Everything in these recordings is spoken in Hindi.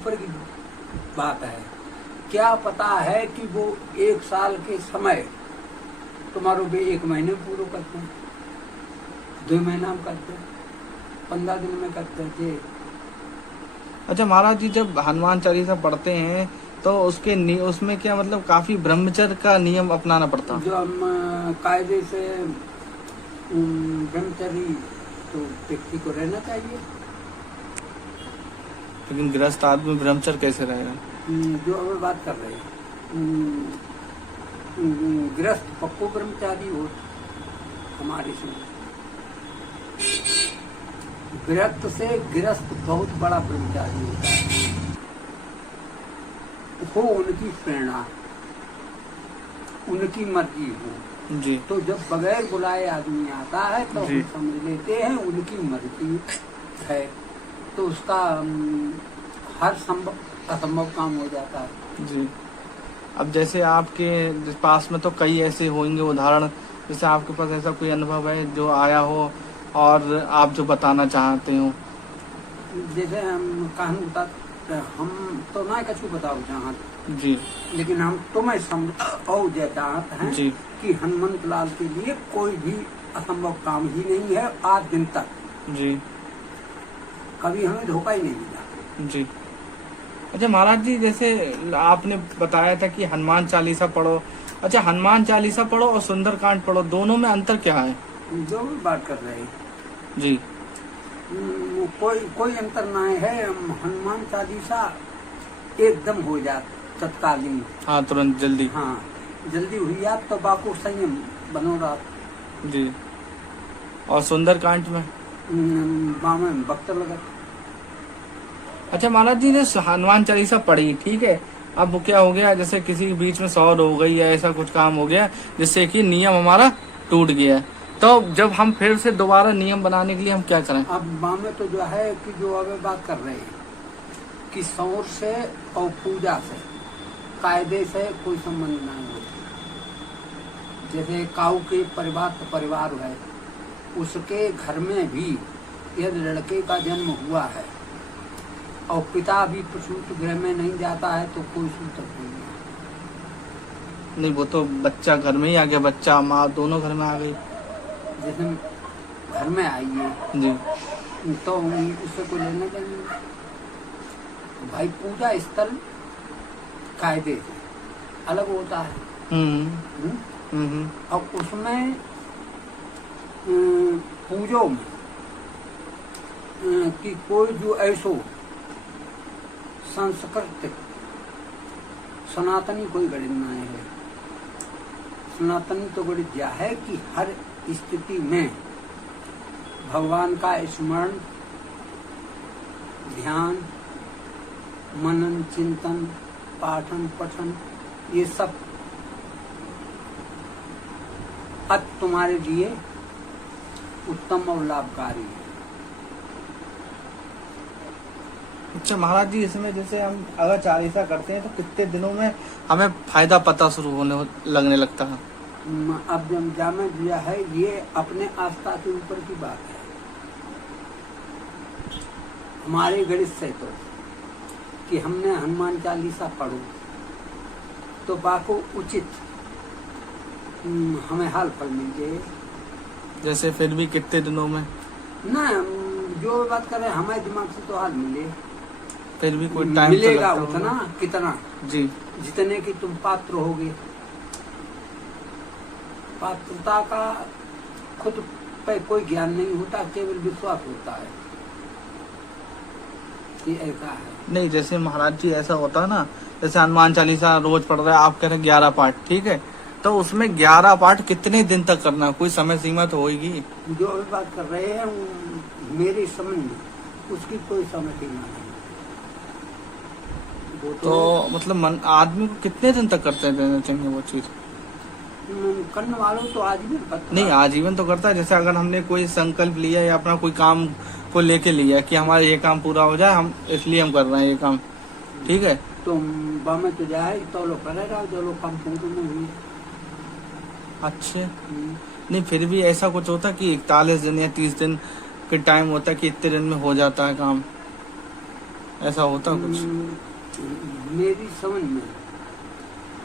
ऊपर की बात है। क्या पता है कि वो 1 साल के समय तुम्हारो भी 1 महीने में पूरा करते हैं, 2 महीना में करते हैं, 15 दिन में करते थे। अच्छा महाराज जी, जब हनुमान चालीसा पढ़ते हैं तो उसमें क्या मतलब काफी ब्रह्मचर्य का नियम अपनाना पड़ता है? जो हम कायदे से ब्रह्मचर्य तो व्यक्ति को रहना चाहिए। लेकिन गृहस्थ आदमी ब्रह्मचर्य कैसे रहेगा? जो हम बात कर रहे हैं, गृहस्थ पक्को ब्रह्मचारी हो हमारे से। गृहस्थ से गृहस्थ बहुत बड़ा ब्रह्मचारी होता है, हो उनकी प्रेरणा, उनकी मर्जी हो जी। तो जब बगैर बुलाए आदमी आता है तो हम समझ लेते हैं उनकी मर्जी है, तो उसका हर संभव असंभव काम हो जाता है। जी। अब जैसे आपके पास में तो कई ऐसे होंगे उदाहरण, जैसे आपके पास ऐसा कोई अनुभव है जो आया हो और आप जो बताना चाहते हो? जैसे हम कहानी बता, हम तो ना कछु बताओ चाहत जी, लेकिन हम तुम्हें समझाओ चाहते हैं जी, कि हनुमंत लाल के लिए कोई भी असंभव काम ही नहीं है। आज दिन तक जी, कभी हमें धोखा ही नहीं मिला। जी। अच्छा महाराज जी, जैसे आपने बताया था कि हनुमान चालीसा पढ़ो, अच्छा हनुमान चालीसा पढ़ो और सुंदरकांड पढ़ो, दोनों में अंतर क्या है? जो भी बात कर रहे हैं जी। कोई अंतर ना है। हनुमान चालीसा एकदम हो जात तत्कालीन। हाँ, तुरंत जल्दी। हाँ, जल्दी हुई आप तो बाको संयम बनो रहा। जी। और सुंदरकांड में बामे वक्त लगा। अच्छा महाराज जी ने हनुमान चालीसा पढ़ी, ठीक है, अब वो क्या हो गया, जैसे किसी के बीच में सौर हो गई या ऐसा कुछ काम हो गया जिससे कि नियम हमारा टूट गया, तो जब हम फिर से दोबारा नियम बनाने के लिए हम क्या करें? अब बामे तो जो है कि जो अब बात कर रहे हैं कि सौर से और पूजा से कायदे से कोई संबंध नहीं हो। जैसे काऊ के परिवार है, उसके घर में भी यदि लड़के का जन्म हुआ है और पिता भी प्रसूत गृह में नहीं जाता है तो कोई सूतक नहीं है। नहीं, वो तो बच्चा घर में ही आ गया, बच्चा माँ दोनों घर में आ गई। जैसे घर में आई है जी, तो उससे कोई लेना देना नहीं। भाई पूजा स्थल कायदे से अलग होता है। और उसमें पूजो में कि कोई जो ऐसो सांस्कृतिक सनातनी कोई गणित ना है। सनातनी तो गणित यह है कि हर स्थिति में भगवान का स्मरण, ध्यान, मनन, चिंतन, पाठन पठन, ये सब अब तुम्हारे लिए उत्तम और लाभकारी है। अच्छा महाराज जी, इसमें जैसे हम अगर चालीसा करते हैं तो कितने दिनों में हमें फायदा पता शुरू लगने लगता है? अब जब जामे दिया है, ये अपने आस्था के ऊपर की बात है। हमारे गणित से तो कि हमने हनुमान चालीसा पढ़ो तो बाको उचित हमें हाल फल मिल जाए। जैसे फिर भी कितने दिनों में? ना जो बात कर रहे हैं हमारे दिमाग से तो हाल मिले, फिर भी कोई टाइम मिलेगा उतना कितना जी, जितने की तुम पात्र होगे। पात्रता का खुद पे कोई ज्ञान नहीं होता, केवल विश्वास होता है। ये ऐसा है। नहीं, जैसे महाराज जी ऐसा होता है ना, जैसे हनुमान चालीसा रोज पढ़ रहे हैं, आप कह रहे हैं 11 पाठ, ठीक है, तो उसमें 11 पाठ कितने दिन तक करना, कोई समय सीमा तो होगी? जो अभी बात कर रहे हैं मेरी समझ में उसकी कोई समय सीमा नहीं। तो मतलब आदमी को कितने दिन तक करते रहना चाहिए वो चीज? करने वालों तो आजीवन करता नहीं, आजीवन तो करता है। जैसे अगर हमने कोई संकल्प लिया या अपना कोई काम को लेके लिया कि हमारा ये काम पूरा हो जाए, हम इसलिए हम कर रहे हैं ये काम, ठीक है, तो बामे तो जाए तो लोग करेगा जो लोग काम पूर्ण में हुई। अच्छे नहीं, फिर भी ऐसा कुछ होता कि 41 दिन या 30 दिन के टाइम होता कि इतने दिन में हो जाता है काम? ऐसा होता कुछ? मेरी समझ में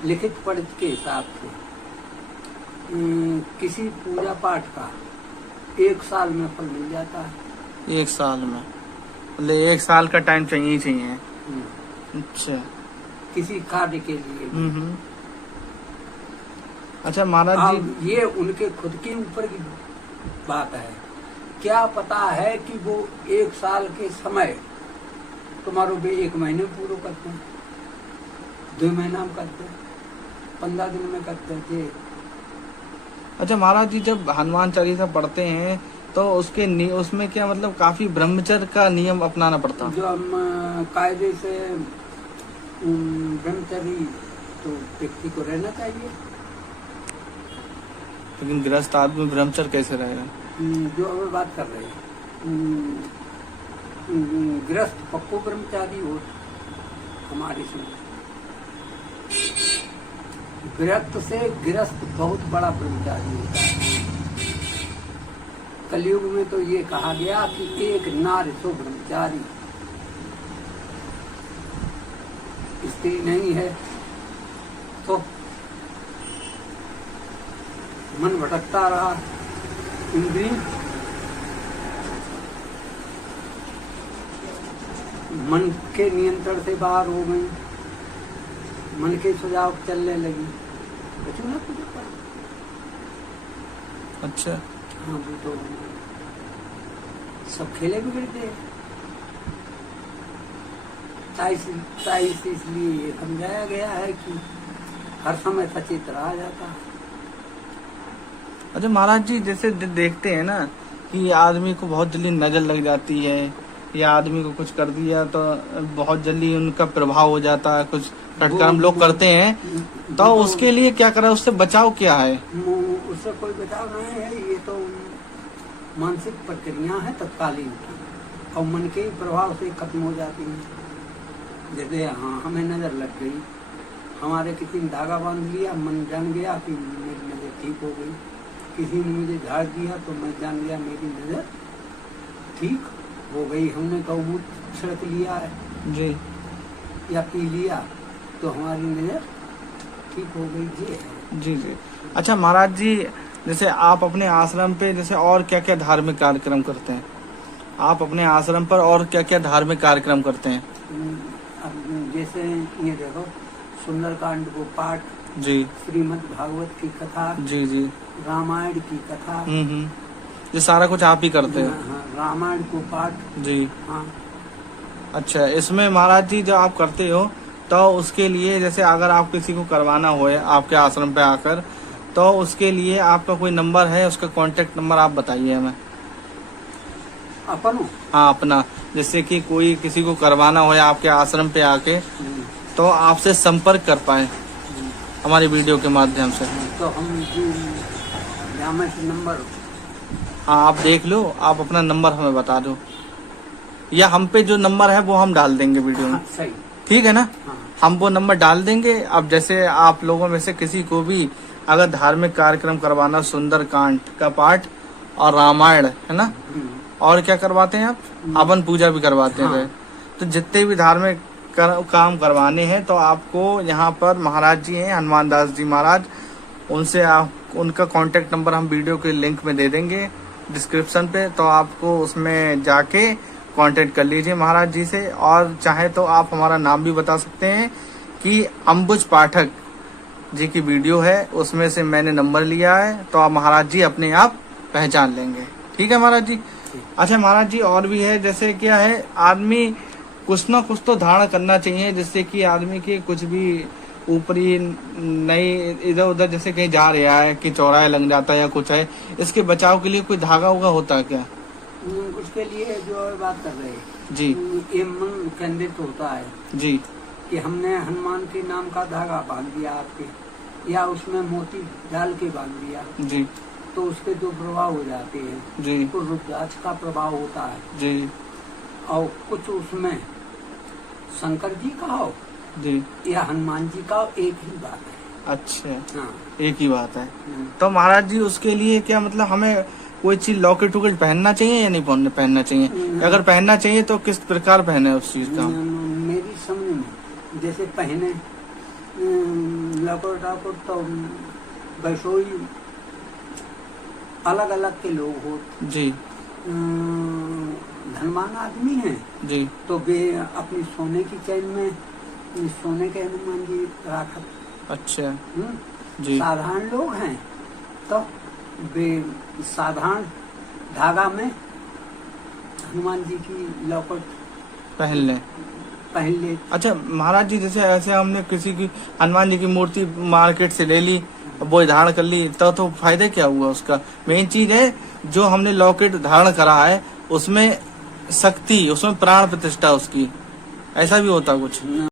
लिखित पढ़ित के हिसाब से किसी पूजा पाठ का 1 साल में फल मिल जाता है। 1 साल में? मतलब 1 साल का टाइम चाहिए ही चाहिए। अच्छा। किसी कार्य के लिए। अच्छा महाराज जी, ये उनके खुद के ऊपर की बात है। क्या पता है कि वो 1 साल के समय तुम्हारो भी 1 महीने में पूरा करते हैं, 2 महीना में करते हैं, 15 दिन में करते हैं। अच्छा महाराज जी, जब हनुमान चालीसा पढ़ते हैं तो उसमें क्या मतलब काफी ब्रह्मचर्य का नियम अपनाना पड़ता है? जो हम कायदे से ब्रह्मचर्य तो व्यक्ति को रहना चाहिए। लेकिन गृहस्थ आदमी ब्रह्मचर्य कैसे रहेगा? जो अब बात कर रहे हैं, गृहस्थ पक्को ब्रह्मचारी हो हमारे से। गृहस्थ से गृहस्थ बहुत बड़ा ब्रह्मचारी होता है। कलयुग में तो ये कहा गया कि एक नार सो ब्रह्मचारी। स्त्री नहीं है तो मन भटकता रहा, इंद्रिय मन के नियंत्रण से बाहर हो गई, मन के सुझाव चलने लगी, कुछ ना कुछ पर। अच्छा। हाँ, वो तो सब खेले बिगड़ते हैं। इसलिए ये समझाया गया है कि हर समय सचेत रहा जाता है। अच्छा महाराज जी, जैसे देखते हैं ना कि आदमी को बहुत जल्दी नजर लग जाती है, या आदमी को कुछ कर दिया तो बहुत जल्दी उनका प्रभाव हो जाता है, कुछ कटकर्म लोग करते हैं, तो उसके लिए क्या करें, उससे बचाव क्या है? उससे कोई बचाव नहीं है। ये तो मानसिक प्रक्रिया है तत्कालीन की, और मन के प्रभाव से खत्म हो जाती है। जैसे हाँ, हमें नजर लग गई, हमारे किसी ने धागा बांध लिया, मन जान गया कि मेरी नजर ठीक हो गई। किसी ने मुझे झाड़ दिया तो मैं जान गया मेरी नजर ठीक हो गई। हमने गौमूत्र छिड़क लिया है जी, या पी लिया तो हमारी नजर ठीक हो गई। जी जी। अच्छा महाराज जी, जैसे आप अपने आश्रम पे जैसे और क्या क्या धार्मिक कार्यक्रम करते हैं? आप अपने आश्रम पर और क्या क्या धार्मिक कार्यक्रम करते हैं? जैसे ये देखो, सुंदरकांड को पाठ जी, श्रीमद् भागवत की कथा जी जी, रामायण की कथा, ये सारा कुछ आप ही करते हो? हाँ, रामायण को पाठ जी हाँ। अच्छा, इसमें महाराज जी जो आप करते हो तो उसके लिए जैसे अगर आप किसी को करवाना हो आपके आश्रम पे आकर, तो उसके लिए आपका कोई नंबर है, उसका कांटेक्ट नंबर आप बताइए हमें। अपन? हाँ अपना, जैसे कि कोई किसी को करवाना हो आपके आश्रम पे आके तो आपसे संपर्क कर पाए हमारी वीडियो के माध्यम से। तो हम नंबर, हाँ आप देख लो, आप अपना नंबर हमें बता दो, या हम पे जो नंबर है वो हम डाल देंगे वीडियो में। हाँ, सही, ठीक है ना? हाँ। हम वो नंबर डाल देंगे। अब जैसे आप लोगों में से किसी को भी अगर धार्मिक कार्यक्रम करवाना, सुंदरकांड का पाठ और रामायण है ना, और क्या करवाते हैं आप? हवन पूजा भी करवाते हैं। हाँ। तो जितने भी धार्मिक काम करवाने हैं तो आपको यहाँ पर महाराज जी हैं, हनुमान दास जी महाराज, उनसे आप उनका कांटेक्ट नंबर हम वीडियो के लिंक में दे देंगे डिस्क्रिप्शन पे, तो आपको उसमें जाके कांटेक्ट कर लीजिए महाराज जी से। और चाहे तो आप हमारा नाम भी बता सकते हैं कि अंबुज पाठक जी की वीडियो है, उसमें से मैंने नंबर लिया है, तो आप महाराज जी अपने आप पहचान लेंगे। ठीक है महाराज जी? अच्छा महाराज जी, और भी है, जैसे क्या है, आदमी कुछ ना कुछ तो धारण करना चाहिए, जिससे कि आदमी की कुछ भी ऊपरी नहीं इधर उधर जैसे कहीं जा रहा है कि चौराहे लग जाता है या कुछ है, इसके बचाव के लिए कोई धागा उगा होता है क्या? उसके लिए जो बात कर रहे हैं जी, ये मन केंद्रित होता है जी, कि हमने हनुमान के नाम का धागा बांध दिया आपके, या उसमें मोती डाल के बांध दिया, जी, तो उसके जो प्रभाव हो जाते हैं, जी, तो रुद्राक्ष का प्रभाव होता है, जी, और कुछ उसमें शंकर जी का हो जी, या हनुमान जी का हो, एक ही बात है। अच्छा, हाँ। एक ही बात है। तो महाराज जी उसके लिए क्या मतलब हमें कोई चीज लॉकेट वॉकेट पहनना चाहिए या नहीं पहनना चाहिए? अगर पहनना चाहिए तो किस प्रकार पहने उस चीज का? मेरी समझ में जैसे पहने लॉकेट वॉकेट तो वैसो ही अलग अलग के लोग हो। जी। धनवान आदमी हैं जी। तो वे अपनी सोने की चैन में सोने के हनुमान जी राखत। अच्छा। जी। साधारण लोग हैं तो वे साधारण धागा में हनुमान जी की लॉकेट पहन ले। अच्छा महाराज जी, जैसे ऐसे हमने किसी की हनुमान जी की मूर्ति मार्केट से ले ली, वो धारण कर ली, तो फायदा क्या हुआ उसका? मेन चीज है जो हमने लॉकेट धारण करा है उसमें शक्ति, उसमें प्राण प्रतिष्ठा उसकी, ऐसा भी होता कुछ?